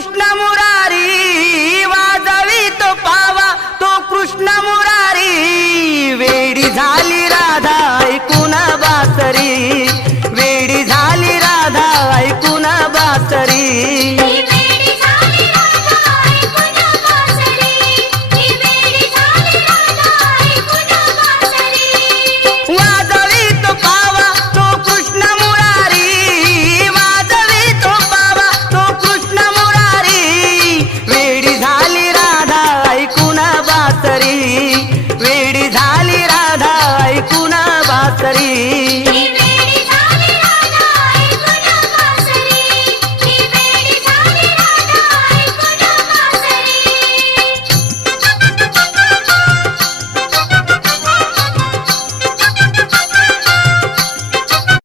कृष्ण मुरारी वाजवी तो पावा तो कृष्ण मुरारी वेडी झाली राधा ऐकून बासरी